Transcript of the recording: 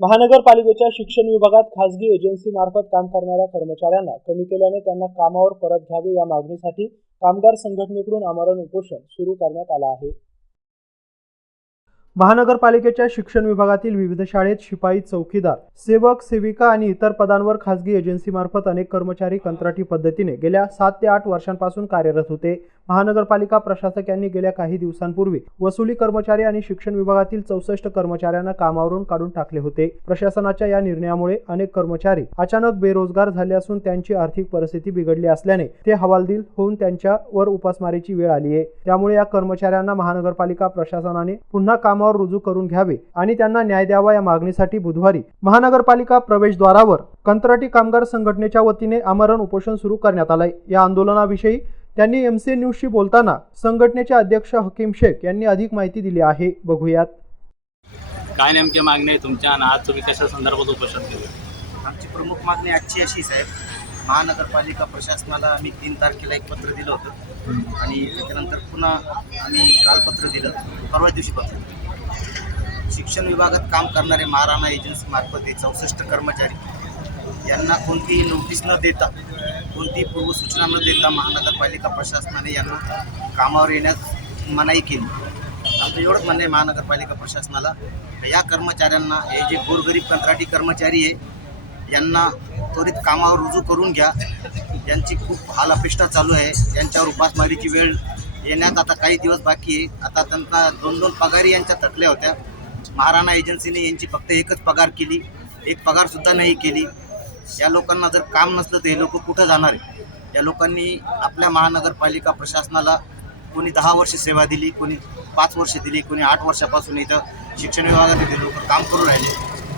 महानगरपालिकेच्या शिक्षण विभागात खासगी एजन्सी मार्फत काम करणाऱ्या कर्मचाऱ्यांना कमी केल्याने त्यांना कामावर परत घ्यावे या मागणीसाठी कामगार संघटनेकडून आमरण उपोषण सुरू करण्यात आलं आहे. महानगरपालिकेच्या शिक्षण विभागातील विविध शाळेत शिपाई चौकीदार सेवक सेविका आणि इतर पदांवर खासगी एजन्सीमार्फत अनेक कर्मचारी कंत्राटी पद्धतीने गेल्या सात ते आठ वर्षांपासून कार्यरत होते. महानगरपालिका प्रशासक यांनी गेल्या काही दिवसांपूर्वी वसुली कर्मचारी आणि शिक्षण विभागातील चौसष्ट कर्मचाऱ्यांना कामावरून काढून टाकले होते. प्रशासनाच्या या निर्णयामुळे अनेक कर्मचारी अचानक बेरोजगार झाले असून त्यांची आर्थिक परिस्थिती बिघडली असल्याने ते हवालदिल होऊन त्यांच्यावर उपासमारीची वेळ आली आहे. त्यामुळे या कर्मचाऱ्यांना महानगरपालिका प्रशासनाने पुन्हा कामावर रुजू करून घ्यावे आणि त्यांना न्याय द्यावा या मागणीसाठी बुधवारी महानगरपालिका प्रवेशद्वारावर कंत्राटी कामगार संघटनेच्या वतीने आमरण उपोषण सुरू करण्यात आलंय. या आंदोलनाविषयी त्यांनी एम सी न्यूजशी बोलताना संघटनेचे अध्यक्ष हकीम शेख यांनी अधिक माहिती दिली आहे. बघूयात. काय नेमके मागणी आहे तुमच्या आणि आज तुम्ही कशा संदर्भात उपोषण केलं? आमची प्रमुख मागणी आजची अशी साहेब. महानगरपालिका प्रशासनाला आम्ही तीन तारखेला एक पत्र दिलं होतं. आणि त्याच्यानंतर पुन्हा आम्ही काल पत्र दिलं. परवा दिवशी पत्र. शिक्षण विभागात काम करणारे महाराणा एजन्सी मार्फत हे चौसष्ट कर्मचारी यांना कोणतीही नोटीस न देता कोणतीही पूर्वसूचना न देता महानगरपालिका प्रशासनाने यांना कामावर येण्यास मनाई केली. आमचं एवढंच म्हणणं आहे महानगरपालिका प्रशासनाला या कर्मचाऱ्यांना हे जे गोरगरीब कंत्राटी कर्मचारी आहे यांना त्वरित कामावर रुजू करून घ्या. यांची खूप हाल अपेष्टा चालू आहे. यांच्यावर उपासमारीची वेळ येण्यात आता काही दिवस बाकी आहे. आता त्यांना दोन दोन पगारी यांच्या थकल्या होत्या. महाराणा एजन्सीने यांची फक्त एकच पगार केली. एक पगारसुद्धा नाही केली. या लोकांना जर काम नसलं तर हे लोक कुठं जाणार आहे? या लोकांनी आपल्या महानगरपालिका प्रशासनाला कोणी दहा वर्ष सेवा दिली कोणी पाच वर्ष दिली कोणी आठ वर्षापासून इथं शिक्षण विभागात इथे लोक काम करून राहिले.